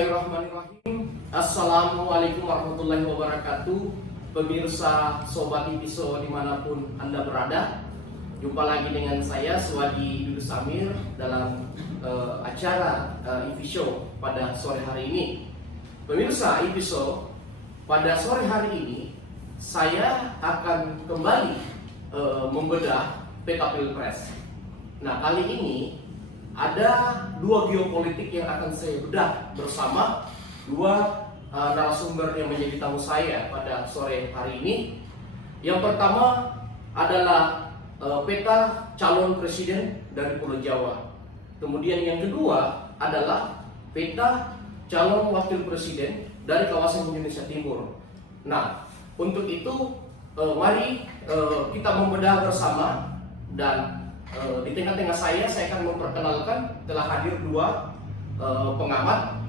Bismillahirrahmanirrahim. Assalamualaikum warahmatullahi wabarakatuh. Pemirsa Sobat Ipiso dimanapun Anda berada, jumpa lagi dengan saya Suwadi Dudus Amir dalam acara Ipiso pada sore hari ini. Pemirsa Ipiso, pada sore hari ini saya akan kembali membedah peta Pilpres. Nah, kali ini ada dua geopolitik yang akan saya bedah bersama dua narasumber yang menjadi tamu saya pada sore hari ini. Yang pertama adalah peta calon presiden dari Pulau Jawa. Kemudian yang kedua adalah peta calon wakil presiden dari kawasan Indonesia Timur. Nah, untuk itu mari kita membedah bersama, dan di tengah-tengah saya akan memperkenalkan, telah hadir dua pengamat.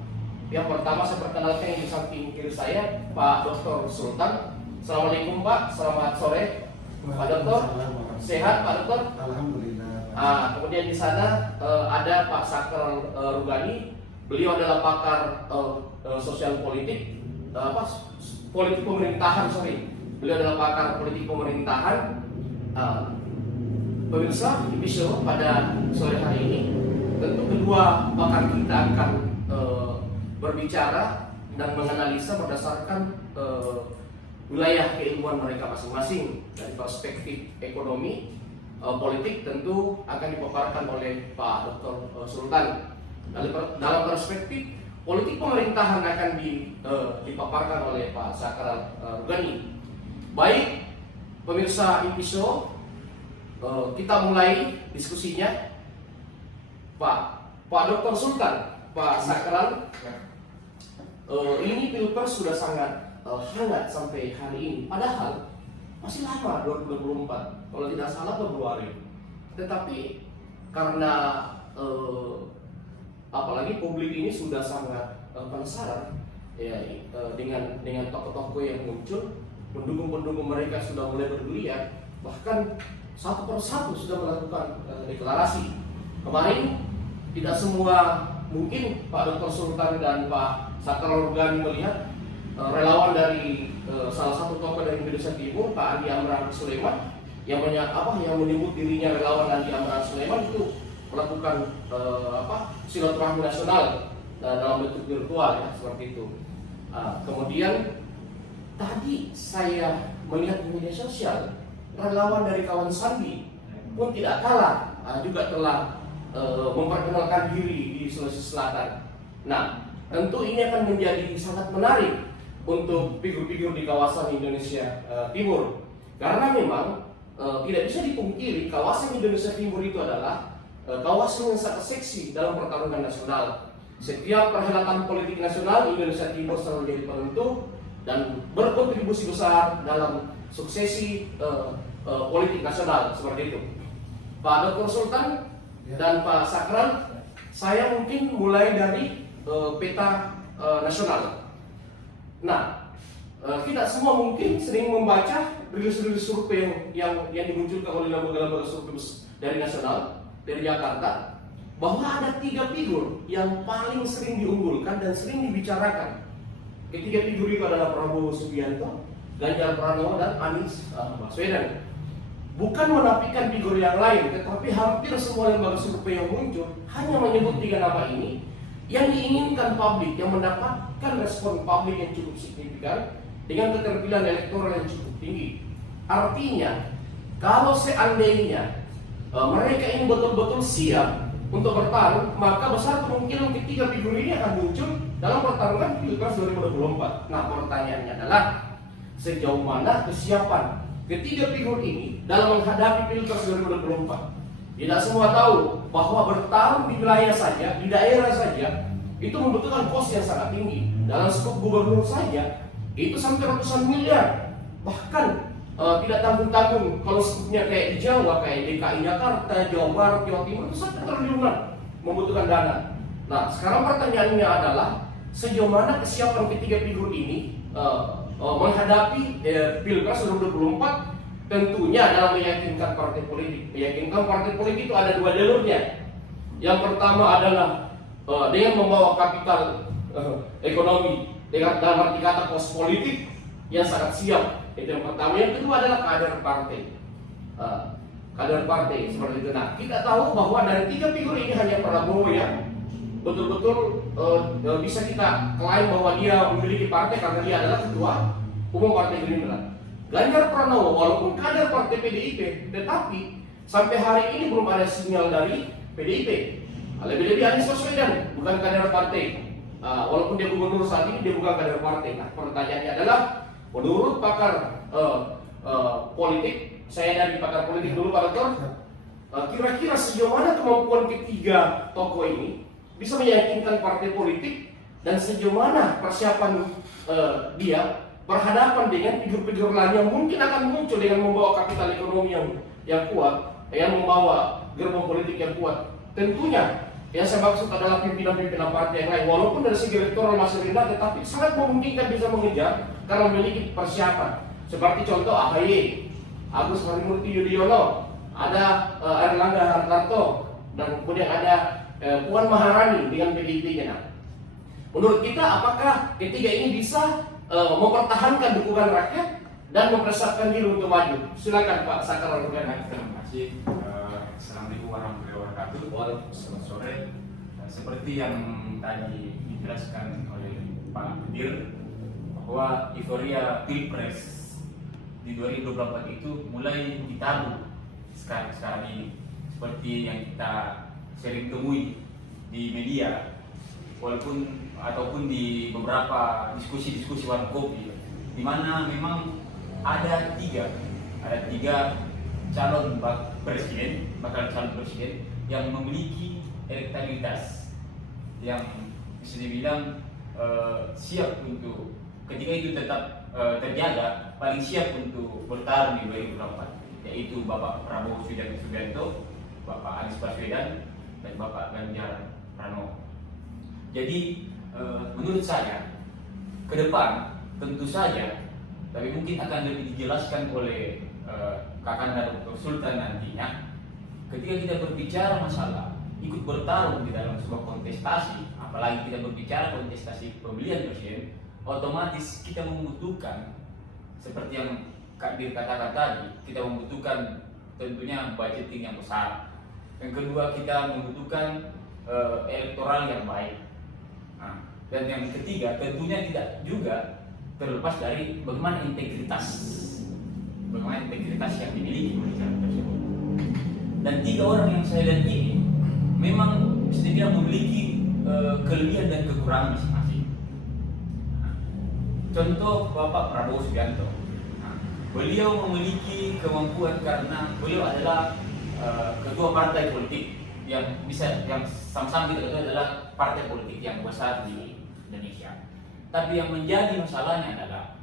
Yang pertama saya perkenalkan yang di samping kiri saya, Pak Dr. Sultan. Assalamualaikum Pak, selamat sore. Pak Dr. Sehat Pak Dr. Alhamdulillah. Kemudian di sana ada Pak Sakral Rugani. Beliau adalah pakar sosial politik, politik pemerintahan, Beliau adalah pakar politik pemerintahan. Pemirsa Ipiso, pada sore hari ini tentu kedua pakar kita akan berbicara dan menganalisa berdasarkan wilayah keilmuan mereka masing-masing. Dari perspektif ekonomi, politik tentu akan dipaparkan oleh Pak Dr. Sultan. Dalam perspektif politik pemerintahan akan dipaparkan oleh Pak Sakral Rugani. Baik, pemirsa Ipiso, kita mulai diskusinya. Pak Dr. Sultan, Pak Sakral, ini Pilpres sudah sangat hangat sampai hari ini. Padahal masih lama, 2024, kalau tidak salah Februari. Tetapi karena apalagi publik ini sudah sangat penasaran ya, dengan tokoh-tokoh yang muncul, pendukung-pendukung mereka sudah mulai bergeliat, bahkan satu persatu sudah melakukan deklarasi. Kemarin tidak semua, mungkin Pak Dr. Sultan dan Pak Sakral Rugani melihat relawan dari salah satu tokoh dari Indonesia Timur, Pak Andi Amran Sulaiman, yang menyebut dirinya relawan Andi Amran Sulaiman, itu melakukan silaturahmi nasional dalam bentuk virtual, ya, seperti itu. Kemudian tadi saya melihat di media sosial, relawan dari kawan Sandi pun tidak kalah, juga telah memperkenalkan diri di Sulawesi Selatan. Nah, tentu ini akan menjadi sangat menarik untuk figur-figur di kawasan Indonesia Timur, karena memang tidak bisa dipungkiri kawasan Indonesia Timur itu adalah kawasan yang sangat seksi dalam pertarungan nasional. Setiap perhelatan politik nasional, Indonesia Timur selalu jadi penentu dan berkontribusi besar dalam suksesi politik nasional, seperti itu. Pak Dr. Sultan dan Pak Sakral, saya mungkin mulai dari peta nasional. Nah, kita semua mungkin sering membaca rilis-rilis survei yang dimunculkan oleh lembaga-lembaga survei dari nasional, dari Jakarta, bahwa ada 3 figur yang paling sering diunggulkan dan sering dibicarakan. Ketiga figur itu adalah Prabowo Subianto, Ganjar Pranowo, dan Anies Baswedan. Bukan menafikan figur yang lain, tetapi hampir semua lembaga survei yang muncul hanya menyebut 3 nama ini yang diinginkan publik, yang mendapatkan respon publik yang cukup signifikan dengan keterpilihan elektoral yang cukup tinggi. Artinya, kalau seandainya mereka ini betul-betul siap untuk bertarung, maka besar kemungkinan ketiga figur ini akan muncul dalam pertarungan Pilpres 2024. Nah, pertanyaannya adalah sejauh mana kesiapan ketiga figur ini dalam menghadapi Pilpres 2024. Tidak semua tahu bahwa bertarung di wilayah saja, di daerah saja, itu membutuhkan kos yang sangat tinggi. Dalam skup gubernur saja, itu sampai ratusan miliar. Bahkan tidak tanggung-tanggung kalau skupnya kayak di Jawa, kayak DKI Jakarta, Jawa Barat, Jawa Timur, itu sampai triliunan membutuhkan dana. Nah, sekarang pertanyaannya adalah sejauh mana kesiapan ketiga figur ini menghadapi Pilpres 2024, tentunya adalah meyakinkan partai politik. Meyakinkan partai politik itu ada 2 jalurnya. Yang pertama adalah dengan membawa kapital ekonomi dengan dalam arti kata pos politik yang sangat siap. Itu yang pertama. Yang kedua adalah kader partai. Kader partai seperti itu. Nah, kita tahu bahwa dari tiga figur ini hanya Prabowo yang betul-betul bisa kita klaim bahwa dia memiliki partai karena dia adalah ketua umum Partai Gerindra. Ganjar Pranowo walaupun kader partai PDIP, tetapi sampai hari ini belum ada sinyal dari PDIP. Lebih-lebih Anies Baswedan bukan kader partai. Walaupun dia gubernur saat ini, dia bukan kader partai. Nah, pertanyaannya adalah, menurut pakar politik, saya dari pakar politik dulu Pak Dokter, kira-kira sejauh mana kemampuan ketiga tokoh ini bisa meyakinkan partai politik dan sejauh mana persiapan dia berhadapan dengan figur-figur lain yang mungkin akan muncul dengan membawa kapital ekonomi yang kuat, yang membawa gerbong politik yang kuat. Tentunya yang saya maksud adalah pimpinan-pimpinan partai yang lain, walaupun dari segi elektoral masih rendah, tetapi sangat memungkinkan bisa mengejar karena memiliki persiapan. Seperti contoh AHY, Agus Harimurti Yudhoyono, ada Erlangga Hartarto, dan kemudian ada Puan Maharani dengan PDIP-nya. Nah, menurut kita apakah ketiga ini bisa mempertahankan dukungan rakyat dan mempersiapkan diri untuk maju? Silakan Pak Sakar Rugana. Terima kasih. Assalamualaikum warahmatullahi wabarakatuh. Selamat sore. Seperti yang tadi dijelaskan oleh Pak Budir, bahwa euforia Pilpres di 2024 itu mulai ditabuh sekarang ini, seperti yang kita sering temui di media, ataupun di beberapa diskusi-diskusi warung kopi, di mana memang ada tiga bakal calon presiden yang memiliki elektabilitas yang bisa dibilang siap untuk, ketika itu tetap terjaga, paling siap untuk bertarung di 2024, yaitu Bapak Prabowo Subianto, Bapak Anies Baswedan, dan Bapak Ganjar Pranowo. Jadi menurut saya ke depan tentu saja, tapi mungkin akan lebih dijelaskan oleh Kakanda Dr. Sultan nantinya, ketika kita berbicara masalah ikut bertarung di dalam sebuah kontestasi, apalagi kita berbicara kontestasi pemilihan presiden, otomatis kita membutuhkan, seperti yang Kak Bir katakan tadi, kita membutuhkan tentunya budgeting yang besar. Yang kedua, kita membutuhkan elektoral yang baik. Nah, dan yang ketiga, tentunya tidak juga terlepas dari bagaimana integritas yang dimiliki oleh calon tersebut. Dan tiga orang yang saya lihat ini memang bisa dibilang memiliki kelebihan dan kekurangan masing-masing. Nah, contoh Bapak Prabowo Subianto, beliau memiliki kemampuan karena beliau adalah ketua partai politik yang sama-sama kita ketahui adalah partai politik yang besar di Indonesia. Tapi yang menjadi masalahnya adalah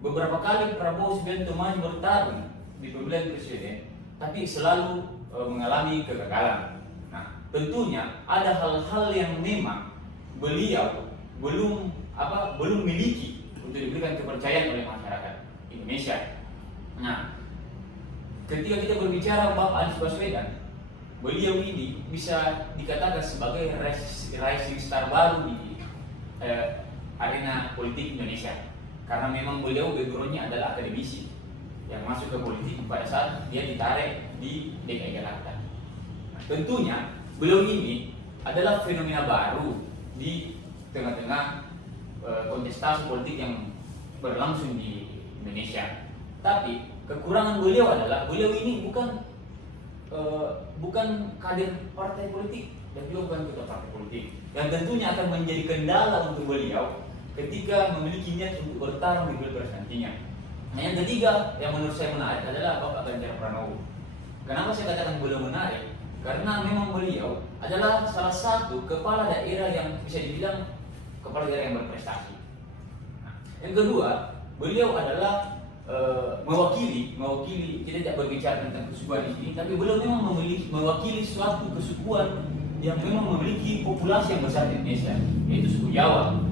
beberapa kali Prabowo Subianto maju bertarung di pemilihan presiden, tapi selalu mengalami kegagalan. Nah, tentunya ada hal-hal yang memang beliau belum miliki untuk diberikan kepercayaan oleh masyarakat Indonesia. Nah, ketika kita berbicara Bapak Anies Baswedan, beliau ini bisa dikatakan sebagai rising star baru di arena politik Indonesia, karena memang beliau backgroundnya adalah akademisi yang masuk ke politik pada saat dia ditarik di DKI Jakarta. Nah, tentunya beliau ini adalah fenomena baru di tengah-tengah kontestasi politik yang berlangsung di Indonesia. Tapi kekurangan beliau adalah beliau ini bukan kader partai politik dan juga bukan ketua partai politik, yang tentunya akan menjadi kendala untuk beliau ketika memiliki niat untuk bertarung di Pilpres nantinya. Nah, yang ketiga yang menurut saya menarik adalah Bapak Ganjar Pranowo. Kenapa saya katakan beliau menarik? Karena memang beliau adalah salah satu kepala daerah yang bisa dibilang kepala daerah yang berprestasi. Nah, yang kedua, beliau adalah mewakili, kita tidak berbicara tentang kesukuan di sini, tapi beliau memang mewakili suatu kesukuan yang memang memiliki populasi yang besar di Indonesia, yaitu suku Jawa.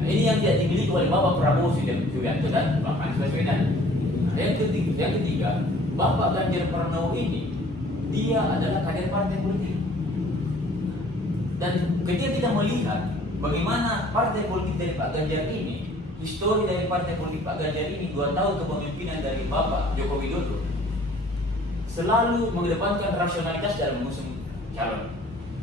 Nah, ini yang tidak dimiliki oleh Bapak Prabowo Subianto dan Bapak Anies Baswedan. Nah, yang ketiga, Bapak Ganjar Pranowo ini dia adalah kader partai politik. Dan ketika kita melihat bagaimana partai politik dari Pak Ganjar ini, histori dari partai politik Pak Ganjar ini 2 tahun kepemimpinan dari Bapak Joko Widodo selalu mengedepankan rasionalitas dalam mengusung calon.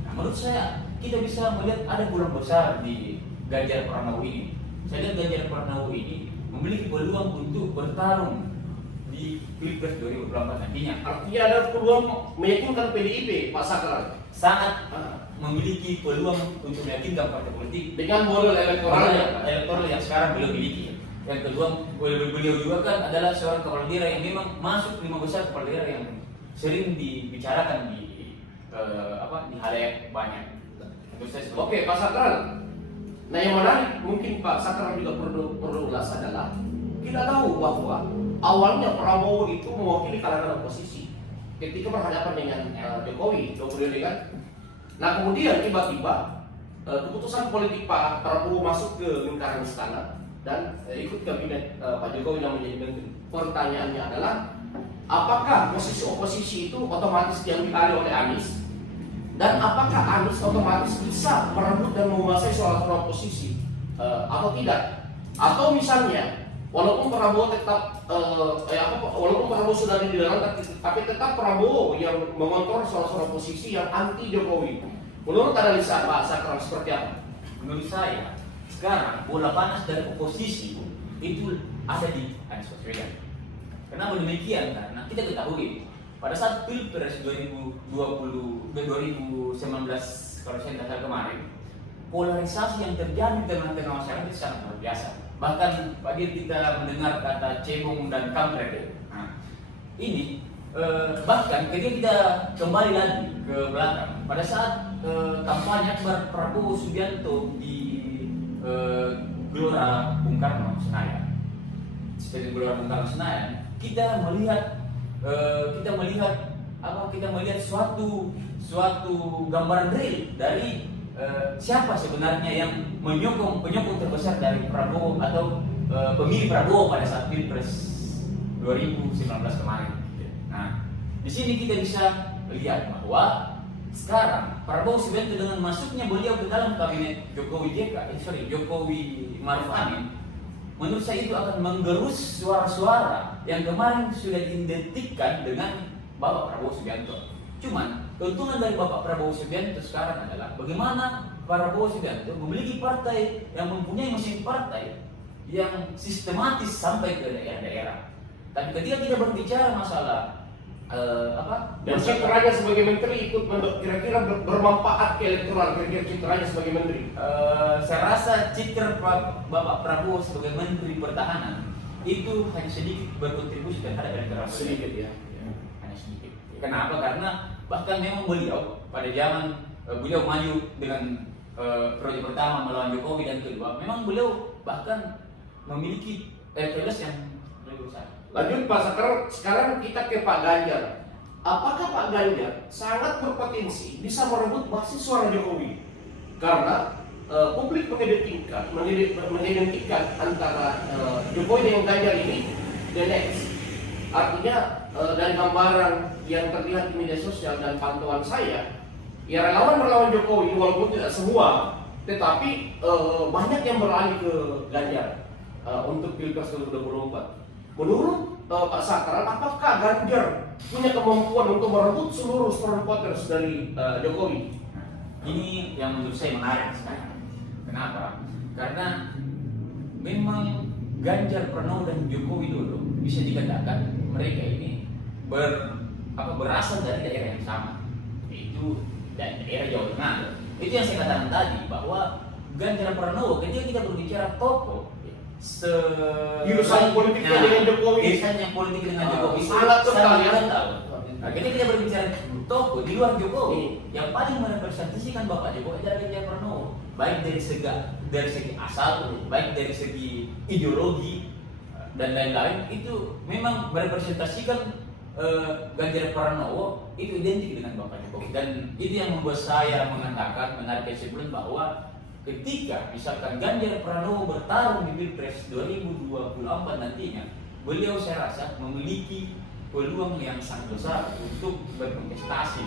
Nah, menurut saya kita bisa melihat ada peluang besar di Ganjar Pranowo ini. Saya lihat Ganjar Pranowo ini memiliki peluang untuk bertarung di Pilpres 2024 nantinya. Artinya ada peluang meyakinkan PDIP, Pak Sakral. Sangat memiliki peluang untuk meyakinkan partai politik Dengan modal elektoralnya. elektoral yang sekarang belum miliki. Yang kedua, beliau juga kan adalah seorang kepala daerah yang memang masuk 5 besar kepala daerah yang sering dibicarakan di halayak banyak. Oke, Pak Sakral. Nah, yang menarik mungkin Pak Sakral juga perlu ulas adalah kita tahu bahwa awalnya Prabowo itu mewakili kalangan oposisi ketika berhadapan dengan Jokowi, kan. Nah, kemudian tiba-tiba keputusan politik Pak Prabowo masuk ke lingkaran istana dan ikut kabinet Pak Jokowi yang menjadi menteri. Pertanyaannya adalah, apakah posisi oposisi itu otomatis diambil alih oleh Anies? Dan apakah Anies otomatis bisa merebut dan menguasai suara oposisi atau tidak? Atau misalnya, walaupun Prabowo tetap walaupun Prabowo sudah di dalam, tapi tetap Prabowo yang mengontrol suara oposisi yang anti Jokowi. Menurut analisa Pak Sakral seperti apa? Menurut saya sekarang bola panas dari oposisi itu ada di Anies Baswedan. Kenapa demikian? Karena kita ketahui pada saat Pilpres 2019 kalau saya tidak salah kemarin, polarisasi yang terjadi di tengah-tengah masyarakat itu sangat luar biasa. Bahkan pagi kita mendengar kata cebong dan kampret. Nah, ini bahkan ketika kita kembali lagi ke belakang, pada saat kampanye akbar Prabowo Subianto di Gelora Bung Karno Senayan, seperti Gelora Bung Karno Senayan, kita melihat suatu gambaran real dari siapa sebenarnya yang penyokong terbesar dari Prabowo atau pemilih Prabowo pada saat Pilpres 2019 kemarin. Nah, di sini kita bisa lihat bahwa sekarang Prabowo Subianto dengan masuknya beliau ke dalam kabinet Jokowi Maruf Amin, menurut saya itu akan menggerus suara-suara yang kemarin sudah diidentikan dengan Bapak Prabowo Subianto. Cuman keuntungan dari Bapak Prabowo Subianto sekarang adalah bagaimana Prabowo Subianto memiliki partai yang mempunyai mesin partai yang sistematis sampai ke daerah-daerah. Tapi ketika kita berbicara masalah dan citranya sebagai menteri ikut kira-kira bermanfaat ke elektoral, kira-kira citranya sebagai menteri. Saya rasa citra Bapak Prabowo sebagai Menteri Pertahanan itu hanya sedikit berkontribusi terhadap elektoral. Sedikit ya. Hanya sedikit. Kenapa? Karena bahkan memang beliau pada zaman beliau maju dengan periode pertama melawan Jokowi dan kedua, memang beliau bahkan memiliki elektabilitas yang lebih besar. Lanjut Pak Sakral, sekarang kita ke Pak Ganjar. Apakah Pak Ganjar sangat berpotensi bisa merebut basis suara Jokowi? Karena publik mengidentikan antara Jokowi dengan Ganjar ini the next. Artinya dari gambaran yang terlihat di media sosial dan pantauan saya, ya relawan Jokowi walaupun tidak semua, tetapi banyak yang beralih ke Ganjar untuk Pilpres 2024. Menurut Pak Sakral, apakah Ganjar punya kemampuan untuk merebut seluruh strong voters dari Jokowi? Ini yang menurut saya menarik sekarang. Kenapa? Karena memang Ganjar Pranowo dan Joko Widodo bisa dikatakan mereka ini berasal dari daerah yang sama, yaitu daerah Jawa Tengah. Itu yang saya katakan tadi, bahwa Ganjar Pranowo ketika kita berbicara tokoh jurusan politiknya dengan Jokowi, jurusannya politik dengan Jokowi sangat kental ya. Nah, ketika kita berbicara tokoh di luar Jokowi, yang paling merepresentasikan Bapak Jokowi adalah Ganjar Pranowo, baik dari segi asal, baik dari segi ideologi dan lain-lain. Itu memang merepresentasikan Ganjar Pranowo itu identik dengan Bapak Jokowi, dan itu yang membuat saya mengatakan, menarik kesimpulan bahwa ketika misalkan Ganjar Pranowo bertarung di Pilpres 2024 nantinya, beliau saya rasa memiliki peluang yang sangat besar untuk berkontestasi.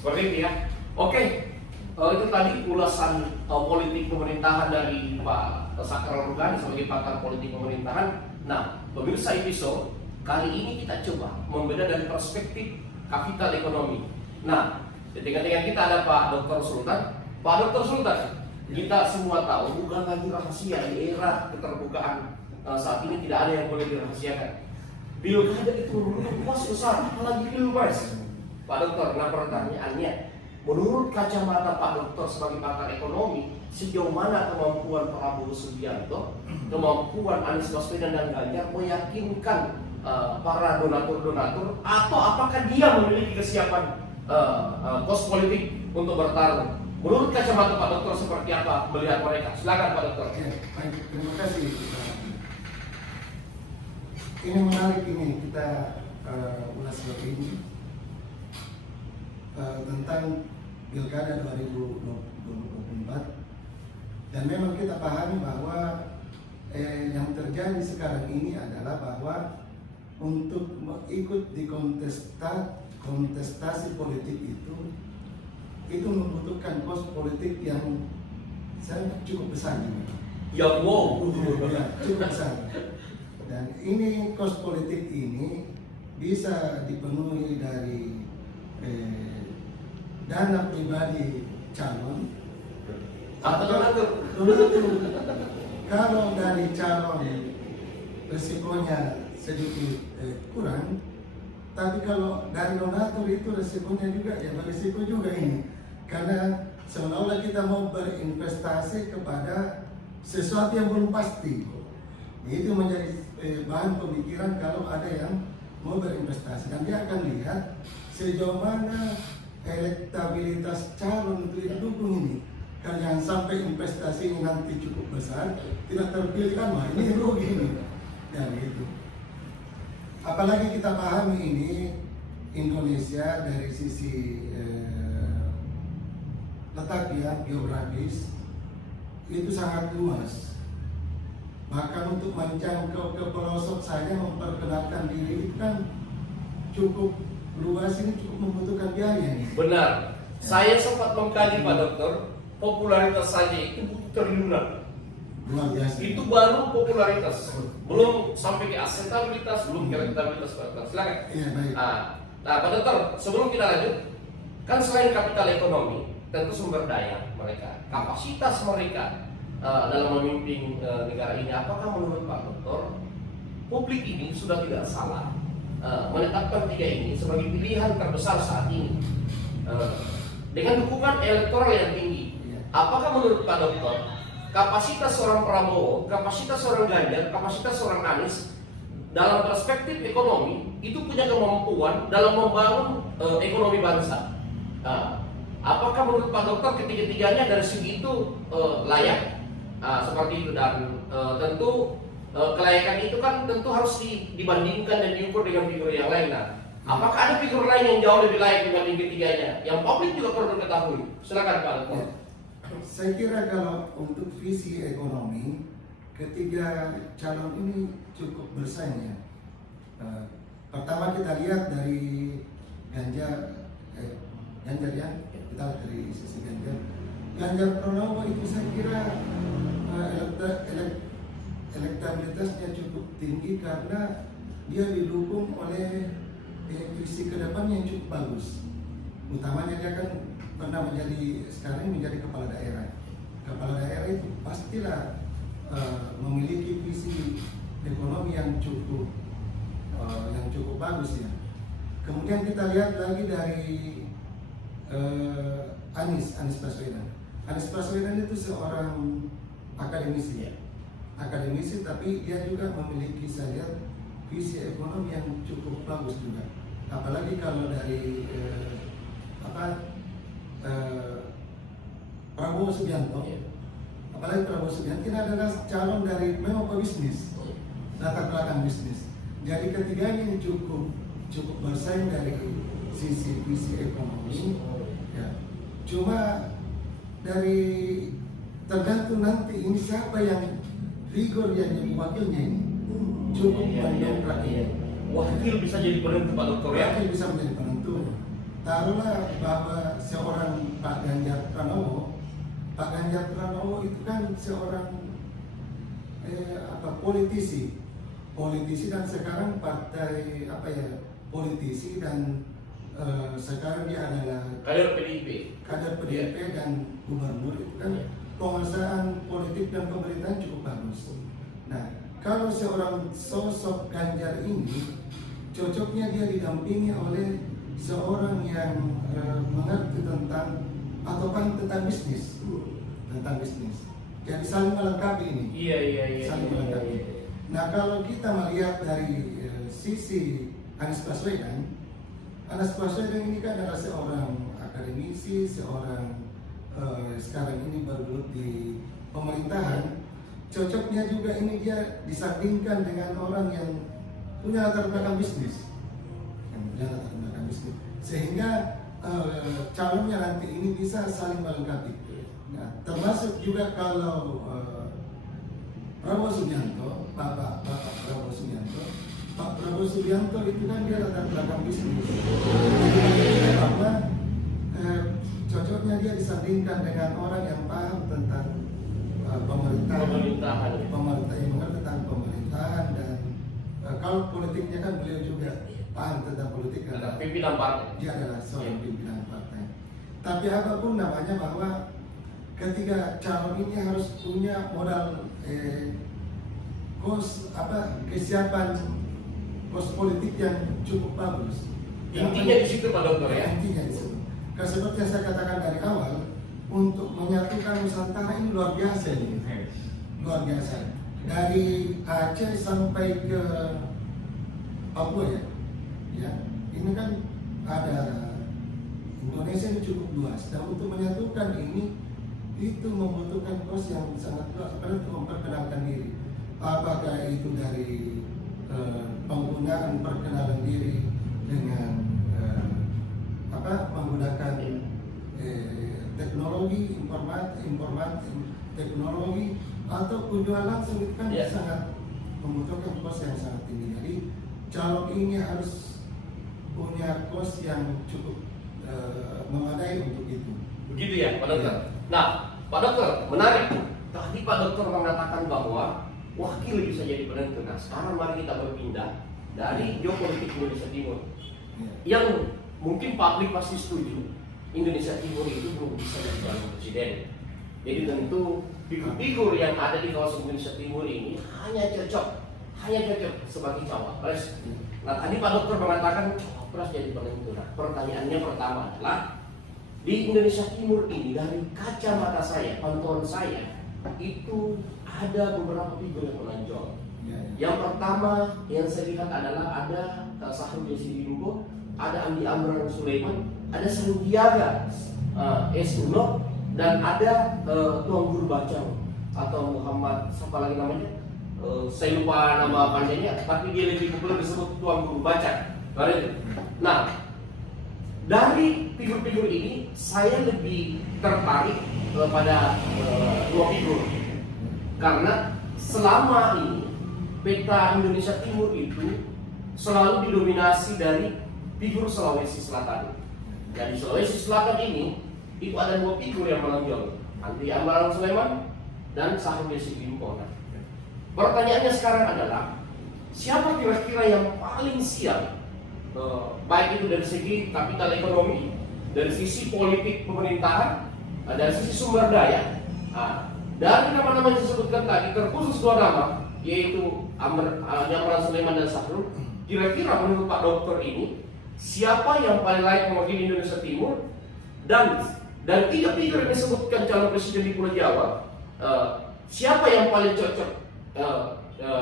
Seperti itu ya. Oke, Itu tadi ulasan politik pemerintahan dari Pak Sakral Rugani sebagai pakar politik pemerintahan. Nah, pemirsa episode kali ini kita coba membeda dari perspektif kapital ekonomi. Nah, di tengah-tengah kita ada Pak Dr. Sultan. Pak Dr. Sultan, kita semua tahu bukan lagi rahasia di era keterbukaan saat ini, tidak ada yang boleh dirahasiakan. Pilkada itu merupakan pos besar, apalagi pilpres. Pak Dokter, nah pertanyaannya, menurut kacamata Pak Dokter sebagai pakar ekonomi, sejauh mana kemampuan Prabowo Subianto, kemampuan Anies Baswedan dan Ganjar meyakinkan para donatur-donatur, atau apakah dia memiliki kesiapan kos politik untuk bertarung? Menurut kacamata Pak Dokter seperti apa melihat mereka? Silakan Pak Dokter. Ya, baik, terima kasih. Ini menarik ini kita ulas seperti ini tentang Pilkada 2024, dan memang kita pahami bahwa yang terjadi sekarang ini adalah bahwa untuk ikut di kontestasi politik itu membutuhkan kos politik yang sangat cukup besar. Ya wow, ya, cukup besar. Dan ini kos politik ini bisa dipenuhi dari dana pribadi calon atau donatur. Kalau dari calon resikonya sedikit kurang, tapi kalau dari donatur itu resikonya juga ya berisiko juga ini, karena seolah-olah kita mau berinvestasi kepada sesuatu yang belum pasti. Itu menjadi bahan pemikiran kalau ada yang mau berinvestasi, dan dia akan lihat sejauh mana elektabilitas calon itu didukung ini. Karena jangan sampai investasi ini nanti cukup besar, tidak terpilih kan, wah ini rugi nih. Dan itu. Apalagi kita pahami ini Indonesia dari sisi letaknya geografis itu sangat luas. Bahkan untuk menjangkau ke pelosok saja memperkenalkan diri itu kan cukup luas, ini cukup membutuhkan biaya. Benar. Saya sempat mengkaji Pak Dokter, popularitas saja itu butuh triliunan. Luar biasa. Itu baru popularitas, belum sampai ke akseptabilitas, belum ke elektabilitas Pak Dokter. Silakan. Iya, baik. Nah Pak Dokter, sebelum kita lanjut, kan selain kapital ekonomi, tentu sumber daya mereka, kapasitas mereka dalam memimpin negara ini. Apakah menurut Pak Dokter, publik ini sudah tidak salah menetapkan tiga ini sebagai pilihan terbesar saat ini dengan dukungan elektoral yang tinggi? Apakah menurut Pak Dokter, kapasitas seorang Prabowo, kapasitas seorang Ganjar, kapasitas seorang Anies dalam perspektif ekonomi itu punya kemampuan dalam membangun ekonomi bangsa? Apakah menurut Pak Dokter ketiga-tiganya dari segi itu layak? Seperti itu, dan tentu kelayakan itu kan tentu harus dibandingkan dan diukur dengan figur yang lain. Nah, apakah ada figur lain yang jauh lebih layak dibanding ketiganya yang publik juga perlu ketahui? Silakan Pak Dokter. Saya kira kalau untuk visi ekonomi, ketiga calon ini cukup bersaing ya. Pertama kita lihat dari Ganjar ya, kita dari sisi Ganjar Pranowo itu saya kira elektabilitasnya cukup tinggi karena dia didukung oleh visi ke depan yang cukup bagus. Utamanya dia kan pernah sekarang menjadi kepala daerah. Kepala daerah itu pastilah memiliki visi ekonomi yang cukup bagus ya. Kemudian kita lihat lagi dari Anies Baswedan. Anies Baswedan itu seorang akademisi ya. Akademisi, tapi dia juga memiliki saya visi ekonomi yang cukup bagus juga. Apalagi kalau dari Prabowo Subianto. Apalagi Prabowo Subianto ini adalah calon dari memang pebisnis, latar belakang bisnis. Jadi ketiganya ini cukup bersaing dari sisi visi ekonomi. Ya. Cuma dari tergantung nanti ini siapa yang figur yang jadi wakilnya ini cukup mendongkrak ini. Wakil bisa jadi penentu Pak Dokter ya? Wakil bisa menjadi penentu. taruhlah bahwa seorang Pak Ganjar Pranowo itu kan seorang politisi dan sekarang partai politisi dan sekarang dia adalah kader PDIP dan gubernur, itu kan penguasaan politik dan pemerintahan cukup bagus. Nah, kalau seorang sosok Ganjar ini cocoknya dia didampingi oleh seorang yang mengerti tentang bisnis, jadi saling melengkapi ini. Iya. Saling melengkapi. Nah, kalau kita melihat dari sisi Anies Baswedan ini kan adalah seorang akademisi, seorang sekarang ini bergelut di pemerintahan. Cocoknya juga ini dia disandingkan dengan orang yang punya latar belakang bisnis, sehingga calonnya nanti ini bisa saling melengkapi. Nah, termasuk juga kalau Prabowo Subianto, Pak Prabowo Subianto itu kan dia latar belakang bisnis. Jadi bahwa cocoknya dia disandingkan dengan orang yang paham tentang pemerintahan yang mengerti tentang pemerintahan, dan kalau politiknya kan beliau juga paham tentang politik, karena Pimpinan partai. dia adalah seorang pimpinan partai. Tapi apapun namanya, bahwa ketika calon ini harus punya modal kesiapan politik yang cukup bagus. Intinya di situ Pak Dokter ya. Intinya di situ. Karena seperti yang saya katakan dari awal, untuk menyatukan Nusantara ini luar biasa ini. Luar biasa. Dari Aceh sampai ke Papua ya. Ini kan ada Indonesia ini cukup luas. Dan untuk menyatukan ini itu membutuhkan kos yang sangat luas, karena untuk memperkenalkan diri. Apakah itu dari penggunaan perkenalan diri dengan menggunakan teknologi informasi teknologi, atau kunjungan langsung, itu kan sangat membutuhkan kos yang sangat tinggi. Jadi calon ini harus punya kos yang cukup memadai untuk itu. Begitu ya Pak Dokter. Nah Pak Dokter, menarik. Tadi Pak Dokter mengatakan bahwa wakil bisa jadi penentu. Nah sekarang mari kita berpindah dari geopolitik Indonesia Timur yang mungkin publik pasti setuju. Indonesia Timur itu belum bisa jadi calon presiden. Jadi tentu figur-figur yang ada di kawasan Indonesia Timur ini hanya cocok sebagai cawapres. Nah tadi Pak Dokter mengatakan cawapres jadi penentu. Nah pertanyaannya pertama adalah, di Indonesia Timur ini dari kacamata saya, pantauan saya, itu ada beberapa figur yang menonjol. Yang pertama yang saya lihat adalah ada Syahrul Yassin Limpo, ada Andi Amran Sulaiman, ada Sandiaga Uno, dan ada Tuan Guru Bacang atau Muhammad siapa lagi namanya, saya lupa nama panjangnya, tapi dia lebih populer disebut Tuan Guru Bacang. Nah, dari figur-figur ini saya lebih tertarik pada dua figur, karena selama ini peta Indonesia Timur itu selalu didominasi dari figur Sulawesi Selatan. Dan di Sulawesi Selatan ini itu ada dua figur yang menonjol, Andi Amran Sulaiman dan Syahrul Yassin Limpo. Pertanyaannya sekarang adalah, siapa kira-kira yang paling siap, baik itu dari segi kapital ekonomi, dari sisi politik pemerintahan, dari sisi sumber daya. Dari nama-nama yang disebutkan tadi, terkhusus dua nama, yaitu Amran Sulaiman dan Syahrul. Kira-kira menurut Pak Dokter ini, siapa yang paling layak mewakili Indonesia Timur? Dan tiga figur yang disebutkan calon presiden di Pulau Jawa, siapa yang paling cocok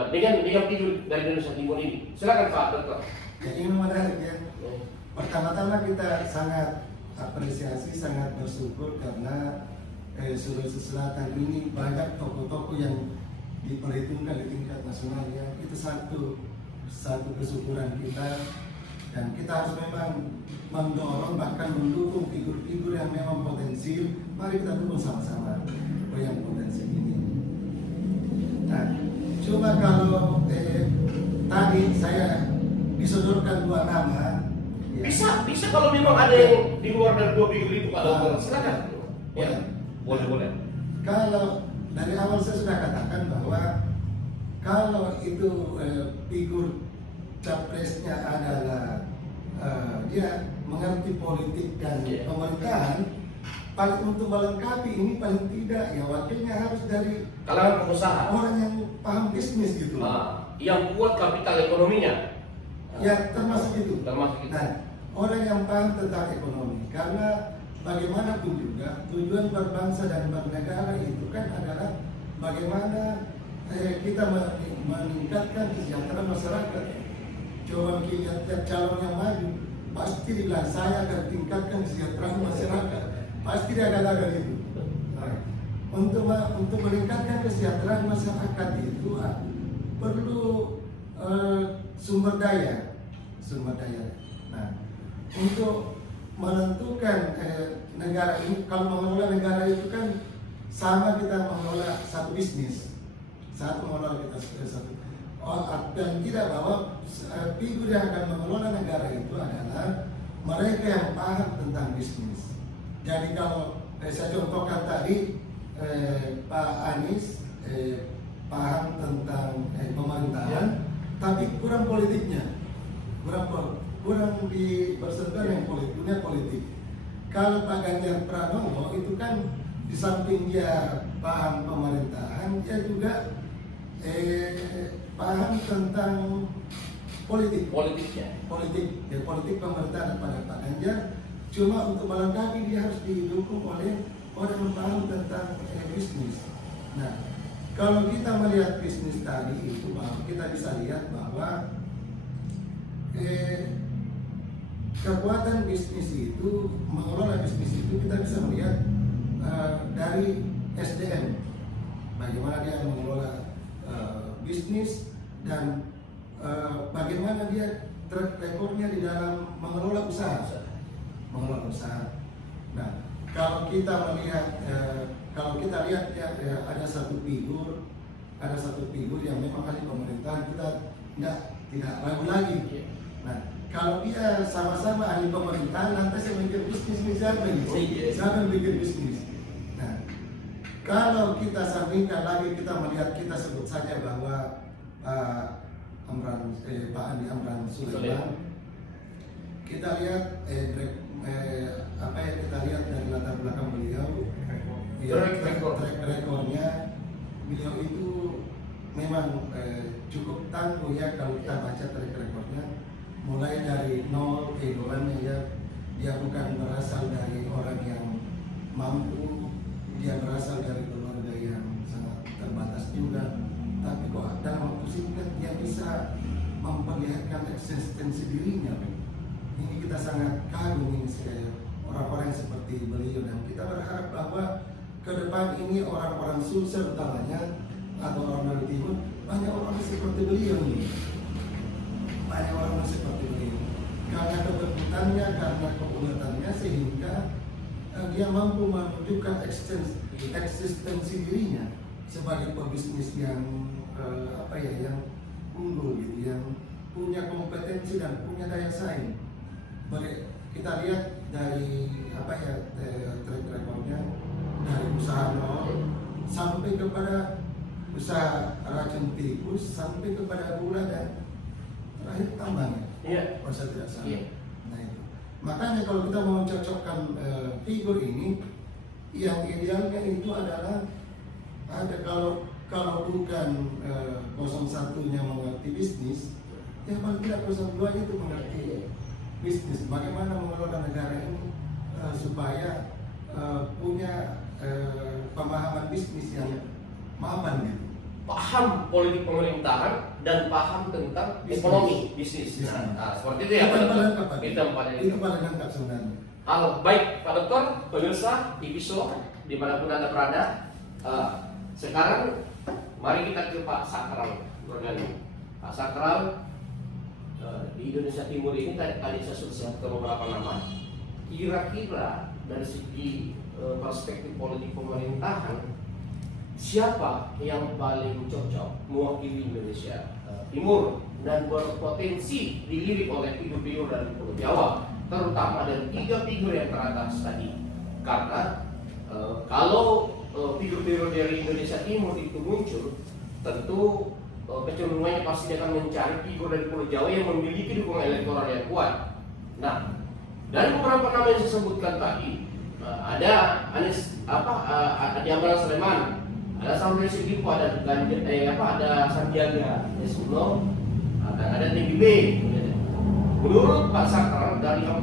dengan figur dari Indonesia Timur ini? Silakan Pak Dokter. Ya, ini menarik ya. Pertama-tama kita sangat apresiasi, sangat bersyukur karena Sulawesi Selatan ini banyak tokoh-tokoh yang diperhitungkan di tingkat nasional ya. Itu satu kesyukuran kita, dan kita harus memang mendorong, bahkan mendukung figur-figur yang memang potensial. Mari kita dukung sama-sama yang potensi ini. Nah, cuma kalau tadi saya disodorkan dua nama Bisa kalau memang ada yang di luar dari 2 figur itu Pak Dokter, silakan. Ya, boleh. Kalau dari awal saya sudah katakan bahwa kalau itu figur capresnya adalah dia mengerti politik dan pemerintahan, paling untuk melengkapi ini paling tidak ya wakilnya harus dari kalangan pengusaha, orang yang paham bisnis gitu. Yang kuat kapital ekonominya. Ya termasuk itu. Termasuk itu. Nah, orang yang paham tentang ekonomi, karena bagaimanapun juga tujuan berbangsa dan bernegara itu kan adalah bagaimana kita meningkatkan kesejahteraan masyarakat. Coba lihat tiap calon yang maju pasti bilang saya akan tingkatkan kesejahteraan masyarakat, pasti dia katakan itu. Untuk meningkatkan kesejahteraan masyarakat itu perlu sumber daya. Nah, untuk menentukan negara ini, kalau mengelola negara itu kan sama kita mengelola satu bisnis, mengelola kita satu. Dan tidak bahwa figur yang akan mengelola negara itu adalah mereka yang paham tentang bisnis. Jadi kalau saya contohkan tadi Pak Anies paham tentang pemerintahan, tapi kurang politiknya, kurang di bersentuhan yang dunia politik. Kalau Pak Ganjar Pranowo itu kan di samping dia paham pemerintahan, dia juga paham tentang politik pemerintahan pada Pak Ganjar. Cuma untuk melengkapi dia harus didukung oleh orang yang paham tentang bisnis. Nah, kalau kita melihat bisnis tadi itu, kita bisa lihat bahwa kekuatan bisnis itu, mengelola bisnis itu kita bisa melihat dari SDM, bagaimana dia mengelola bisnis dan bagaimana dia track recordnya di dalam mengelola usaha. Nah, kalau kita melihat, kalau kita lihat ya, ada satu figur yang memang ahli pemerintahan, kita tidak ragu lagi. Nah, kalau dia sama-sama ahli pemerintahan, lantas yang bikin bisnis misalnya, siapa yang bikin bisnis? Nah, kalau kita sambungkan lagi, kita melihat, kita sebut saja bahwa Pak Andi Amran Sulaiman, kita lihat apa yang kita lihat dari latar belakang beliau, track recordnya beliau itu memang cukup tangguh ya. Kalau kita baca track recordnya, mulai dari nol kehidupannya ya, dia bukan berasal dari orang yang mampu, dia berasal dari keluarga yang sangat terbatas juga, tapi kok dalam waktu singkat dia bisa memperlihatkan eksistensi dirinya. Ini kita sangat kagum ini orang-orang seperti beliau, dan kita berharap bahwa ke depan ini orang-orang Sulsel utamanya atau orang dari timur, banyak orang seperti beliau nih, karena kebetulannya, karena keulatannya, sehingga dia mampu menunjukkan eksistensi dirinya sebagai pebisnis yang yang unggul gitu, yang punya kompetensi dan punya daya saing. Kita lihat dari track recordnya, dari usaha nol sampai kepada usaha racun tikus, sampai kepada gula dan terakhir tambang. Kalau saya tidak salah. Nah, itu. Makanya kalau kita mau cocokkan figur ini, yang idealnya itu adalah ada, kalau bukan 01-nya mengerti bisnis, ya paling tidak 02-nya itu mengerti bisnis, bagaimana mengelola negara ini supaya punya pemahaman bisnis yang mapan gitu. Paham politik pemerintahan dan paham tentang ekonomi bisnis. Nah, seperti itu ya Pak Dokter. Itu paling lengkap sebenarnya. Halo, baik Pak Dokter, pemirsa Tipiso dimanapun Anda berada. Sekarang mari kita ke Pak Sakral Nurganis. Pak Sakral, di Indonesia Timur ini tadi saya sudah ke beberapa nama. Kira-kira dari segi perspektif politik pemerintahan, siapa yang paling cocok mewakili Indonesia Timur dan berpotensi dilirik oleh figur-figur dari Pulau Jawa? terutama dari 3 figur yang teratas tadi. Karena kalau figur-figur dari Indonesia Timur itu muncul, tentu kecenderungannya pasti akan mencari figur dari Pulau Jawa yang memiliki dukungan elektoral yang kuat. Nah, dari beberapa nama yang saya sebutkan tadi, ada Adi Amran Sulaiman, ada Samuel Sidiku, ada ada Sandiaga Uno, dan ada TGB. Menurut Pak Sakral, dari 4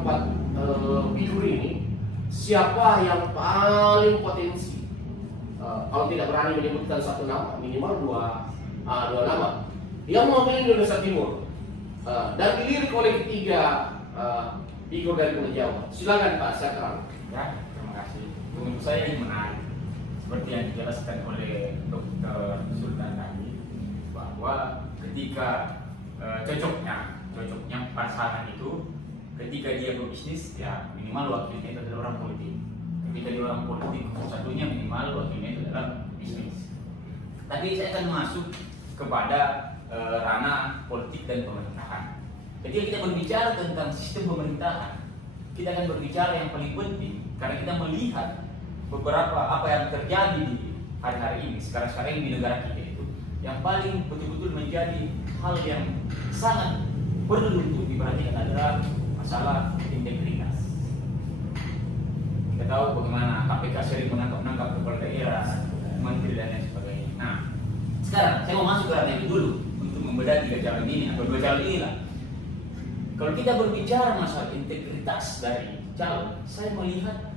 figur ini, siapa yang paling potensi? Kalau tidak berani menyebutkan satu nama, minimal dua nama, dia mewakili Indonesia Timur dan dilirik oleh 3 figur dari Pulau Jawa. Silakan Pak Sakral. Ya, terima kasih. Menurut saya ini menarik, seperti yang dijelaskan oleh Dr. Sultan tadi, bahwa ketika cocoknya pasangan itu, ketika dia berbisnis, ya minimal wakilnya itu adalah orang politik. Ketika dia orang politik, satunya minimal wakilnya itu adalah bisnis. Tapi saya akan masuk kepada ranah politik dan pemerintahan. Ketika kita berbicara tentang sistem pemerintahan, kita akan berbicara yang paling penting, karena kita melihat beberapa apa yang terjadi di hari-hari ini, sekarang di negara kita itu, yang paling betul-betul menjadi hal yang sangat perlu untuk diperhatikan adalah masalah integritas. Kita tahu bagaimana KPK sering menangkap kepala daerah, menteri dan lain sebagainya. Nah, sekarang saya mau masuk ke ranah itu dulu untuk membedah 3 calon ini atau 2 calon inilah. Kalau kita berbicara masalah integritas dari calon, saya melihat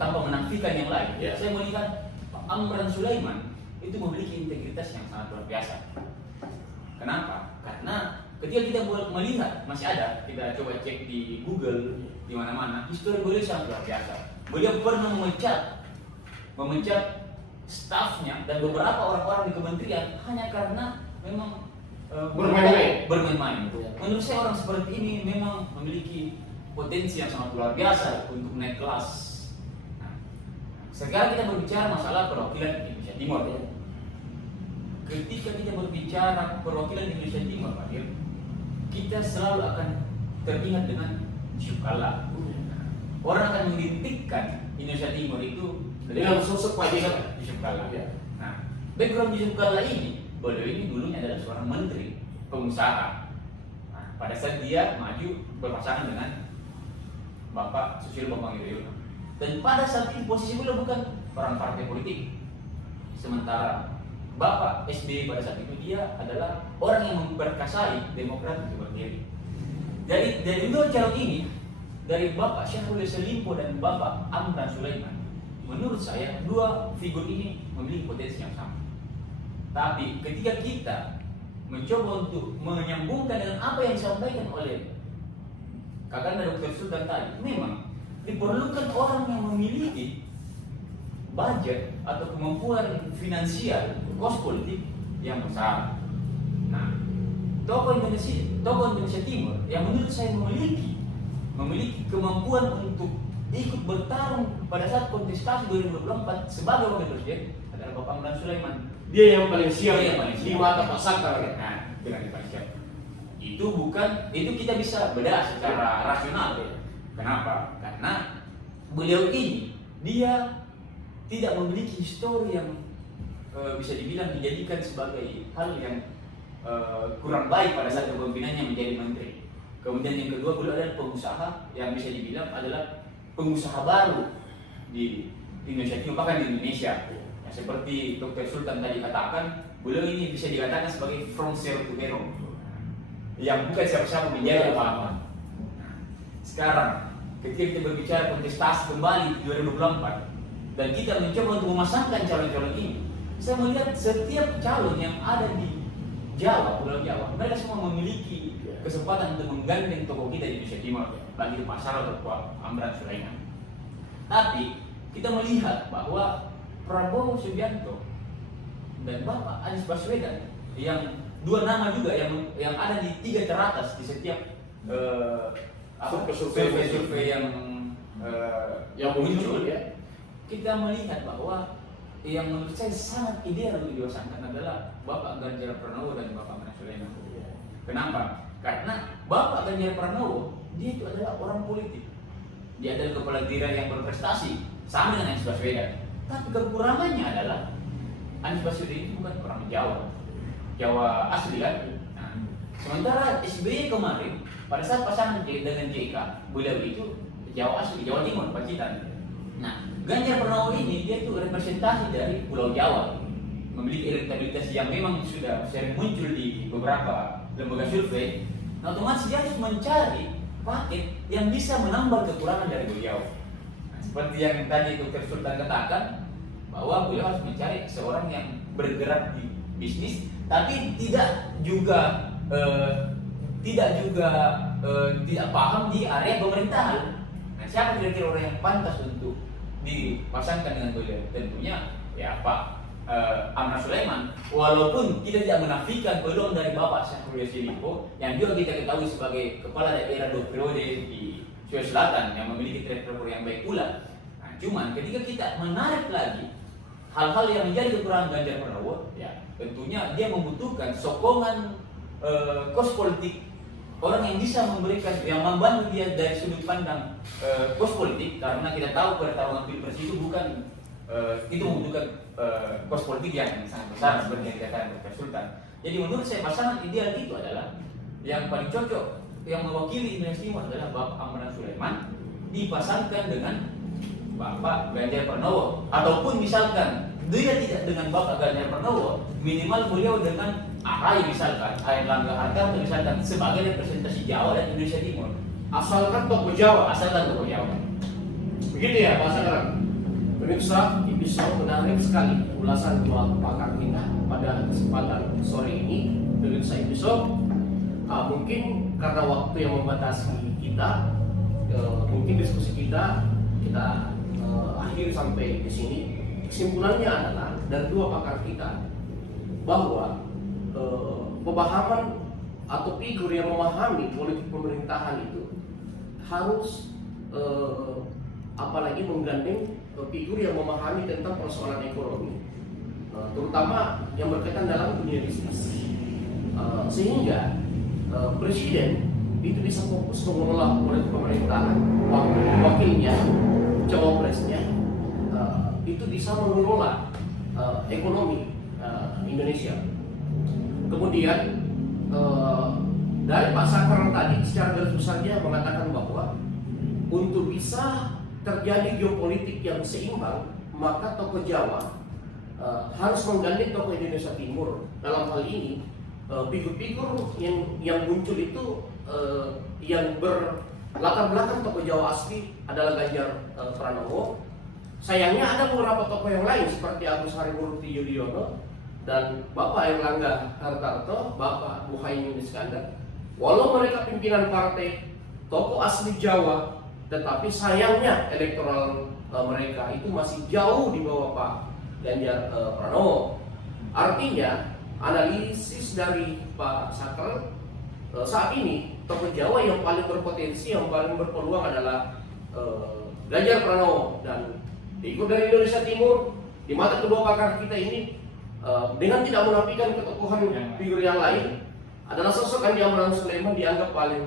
tanpa menafikan yang lain, saya melihat Pak Amran Sulaiman itu memiliki integritas yang sangat luar biasa. Kenapa? Karena ketika kita melihat, masih ada, kita coba cek di Google, di mana-mana, histori beliau sangat luar biasa. Beliau pernah memecat stafnya dan beberapa orang-orang di kementerian hanya karena memang bermain-main. Menurut saya orang seperti ini memang memiliki potensi yang sangat luar biasa untuk naik kelas. Nah, sekarang kita berbicara masalah perwakilan Indonesia Timur. Ketika kita berbicara perwakilan Indonesia Timur, Pak Dir, kita selalu akan teringat dengan Yusuf Kalla. Orang akan mengidentikan Indonesia Timur itu dengan sosok Pak Yusuf Kalla. Nah, background Yusuf Kalla ini, beliau ini dulunya adalah seorang menteri pengusaha. Nah, pada saat dia maju berpasangan dengan Bapak Susilo Bambang Yudhoyono, dan pada saat itu posisi beliau bukan orang partai politik. Sementara Bapak SBY pada saat itu dia adalah orang yang memperkasai Demokrat untuk berdiri. Jadi dari 2 calon ini, dari Bapak Syahrul Yassin Limpo dan Bapak Amran Sulaiman, menurut saya 2 figur ini memiliki potensi yang sama. Tapi ketika kita mencoba untuk menyambungkan dengan apa yang disampaikan oleh Kakanda Dr. Sultan tadi, memang diperlukan orang yang memiliki budget atau kemampuan finansial, kos politik yang besar. Nah, tokoh Indonesia Timur yang menurut saya memiliki kemampuan untuk ikut bertarung pada saat kontestasi 2024 sebagai wakil presiden adalah Bapak Amran Sulaiman. Dia yang paling siap di mata Pak Sakral. Nah, dengan paling siap. Itu kita bisa bedah secara rasional. Kenapa? Karena beliau ini dia tidak memiliki histori yang bisa dibilang dijadikan sebagai hal yang kurang baik pada saat kepemimpinannya menjadi menteri. Kemudian yang kedua, beliau adalah pengusaha yang bisa dibilang adalah pengusaha baru di Indonesia Timur, bahkan di Indonesia. Ya, seperti Dr. Sultan tadi katakan, beliau ini bisa dikatakan sebagai from zero to hero, yang bukan siapa-siapa menjadi apa-apa. Sekarang, ketika kita berbicara kontestasi kembali 2024 dan kita mencoba untuk memasangkan calon-calon ini, saya melihat setiap calon yang ada di Jawa, Pulau Jawa, mereka semua memiliki kesempatan untuk menggandeng tokoh kita di Indonesia Timur, bagi Pak Sarul atau Pak Amran Sulaiman. Tapi kita melihat bahwa Prabowo Subianto dan Bapak Anies Baswedan, yang 2 nama juga yang ada di 3 teratas di setiap survei yang muncul, ya. Kita melihat bahwa yang menurut saya sangat ideal untuk diwasangkan adalah Bapak Ganjar Pranowo dan Bapak Amran Sulaiman. Kenapa? Karena Bapak Ganjar Pranowo dia itu adalah orang politik. Dia adalah kepala daerah yang berprestasi, sama dengan Anies Baswedan. Tapi kekurangannya adalah Anies Baswedan itu bukan orang Jawa asli kan. Nah, sementara SBY kemarin pada saat pasangan dengan JK, beliau itu Jawa asli, Jawa Timur, Pacitan. Nah, Ganjar Pranowo ini dia itu representasi dari Pulau Jawa, memiliki elektabilitas yang memang sudah sering muncul di beberapa lembaga survei. Nah, otomatis dia harus mencari paket yang bisa menambah kekurangan dari beliau. Nah, seperti yang tadi Dr. Sultan katakan, bahwa beliau harus mencari seorang yang bergerak di bisnis, tapi tidak juga tidak paham di area pemerintahan. Nah, siapa kira-kira orang yang pantas untuk dipasangkan dengan beliau? Tentunya ya Pak Amran Sulaiman, walaupun kita tidak menafikan peluang dari Bapak Syahrul Yassin Limpo yang juga kita ketahui sebagai kepala daerah 2 periode di Sulawesi Selatan yang memiliki track record yang baik pula. Nah, cuman ketika kita menarik lagi hal-hal yang menjadi kekurangan Ganjar Pranowo, ya tentunya dia membutuhkan sokongan kos politik, orang yang bisa memberikan, yang membantu dia dari sudut pandang kos politik, karena kita tahu pertarungan pilpres itu bukan itu membutuhkan kos politik yang sangat besar seperti yang dikatakan Dr. Sultan. Jadi menurut saya pasangan ideal itu adalah yang paling cocok, yang mewakili Indonesia Timur adalah Bapak Amran Sulaiman dipasangkan dengan Bapak Ganjar Pranowo, ataupun misalkan dia tidak dengan Bapak Ganjar Pranowo, minimal beliau dengan AHY misalkan, Airlangga Hartarto misalkan, sebagai representasi Jawa dan Indonesia Timur. Asalkan tokoh Jawa. Asalkan tokoh Jawa. Begitu ya Pak Sagram. Pemirsa, episode menarik sekali ulasan dua pakar kita pada kesempatan sore ini. Pemirsa episode, mungkin karena waktu yang membatasi kita, mungkin diskusi kita akhir sampai di sini. Kesimpulannya adalah dari dua pakar kita bahwa pemahaman atau figur yang memahami politik pemerintahan itu harus apalagi menggandeng figur yang memahami tentang persoalan ekonomi, terutama yang berkaitan dalam dunia bisnis, sehingga presiden itu bisa fokus mengelola politik pemerintahan, wakilnya, cawapresnya itu bisa mengelola ekonomi Indonesia. Kemudian dari Pak Sakar tadi secara garis besarnya mengatakan bahwa untuk bisa terjadi geopolitik yang seimbang, maka tokoh Jawa harus menggandeng tokoh Indonesia Timur. Dalam hal ini figur-figur yang muncul itu yang berlatar belakang tokoh Jawa asli adalah Ganjar Pranowo. Sayangnya ada beberapa tokoh yang lain seperti Agus Harimurti Yudhoyono dan Bapak Airlangga Hartarto, Bapak Muhaimin Iskandar. Walau mereka pimpinan partai, tokoh asli Jawa, tetapi sayangnya elektoral mereka itu masih jauh di bawah Pak Ganjar Pranowo. Artinya analisis dari Pak Sakar saat ini tokoh Jawa yang paling berpotensi, yang paling berpeluang adalah Ganjar Pranowo, dan figur dari Indonesia Timur di mata kedua pakar kita ini dengan tidak menafikan ketokohan figur yang lain adalah sosok Andi Amran Sulaiman dianggap paling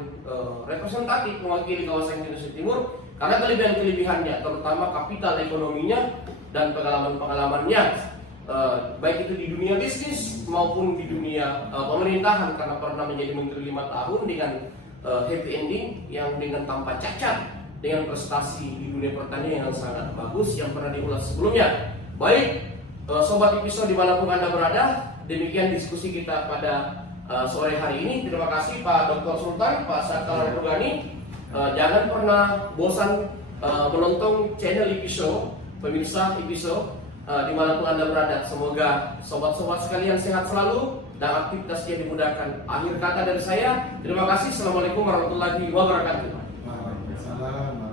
representatif mewakili kawasan Indonesia Timur karena kelebihan-kelebihannya, terutama kapital ekonominya dan pengalaman-pengalamannya, baik itu di dunia bisnis maupun di dunia pemerintahan, karena pernah menjadi menteri 5 tahun dengan happy ending yang dengan tanpa cacat, dengan prestasi di dunia pertanian yang sangat bagus yang pernah diulas sebelumnya. Baik, sobat episode dimanapun Anda berada, demikian diskusi kita pada sore hari ini. Terima kasih Pak Dr. Sultan, Pak Sakar Rugani. Jangan pernah bosan menonton channel episode, pemirsa episode dimanapun Anda berada. Semoga sobat-sobat sekalian sehat selalu dan aktivitasnya dimudahkan. Akhir kata dari saya, terima kasih. Assalamualaikum warahmatullahi wabarakatuh. Waalaikumsalam.